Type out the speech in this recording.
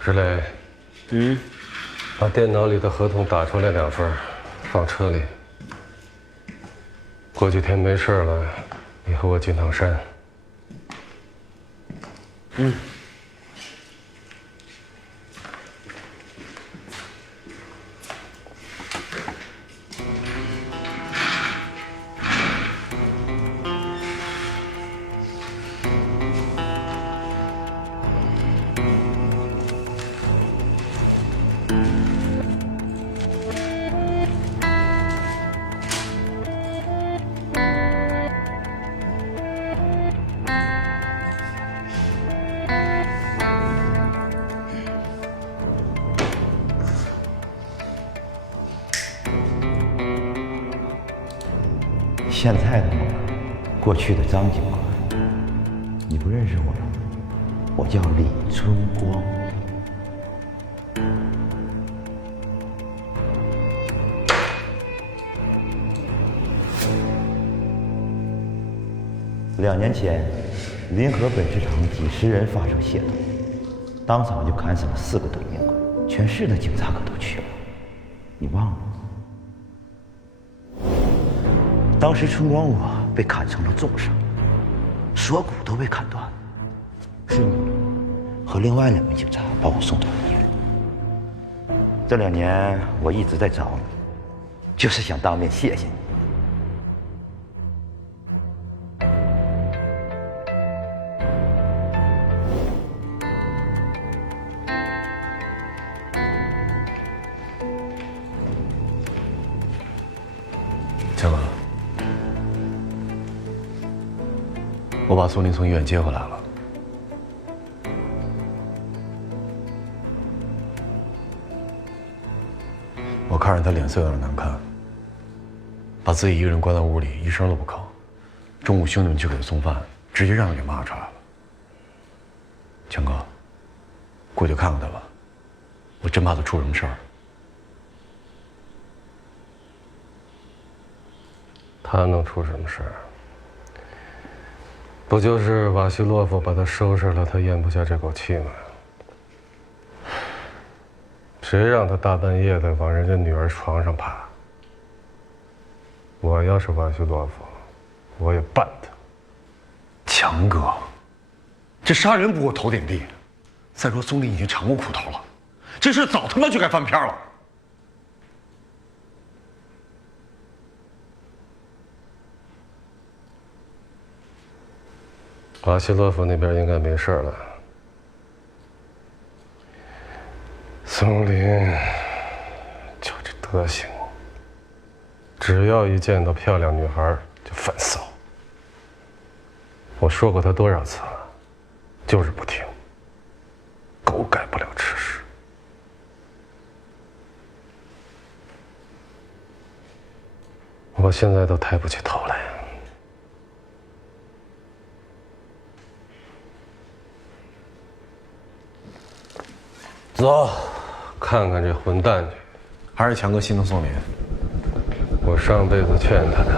石磊，把电脑里的合同打出来2份，放车里。过几天没事了，你和我进趟山。现在的我，过去的张警官，你不认识我吗？我叫李春光。2年前，临河本市场几十人发生械斗，当场就砍死了4个董监官，全市的警察可都去了，你忘了？当时春光我被砍成了重伤，锁骨都被砍断了，是你和另外2名警察把我送到了医院。这2年我一直在找你，就是想当面谢谢你。强哥，我把苏林从医院接回来了。我看着他脸色有点难看，把自己一个人关在屋里，一声都不吭。中午兄弟们去给他送饭，直接让他给骂出来了。强哥，过去看看他吧，我真怕他出什么事儿。他能出什么事儿？不就是瓦西洛夫把他收拾了，他咽不下这口气吗？谁让他大半夜的往人家女儿床上爬？我要是瓦西洛夫，我也办他。强哥，这杀人不过头点地，再说松林已经尝过苦头了，这事早他妈就该翻篇了。瓦西洛夫那边应该没事了。松林就这德行，只要一见到漂亮女孩就犯骚。我说过他多少次了，就是不听，狗改不了吃屎。我现在都抬不起头来。走，看看这混蛋去。还是强哥心疼松林。我上辈子劝他的。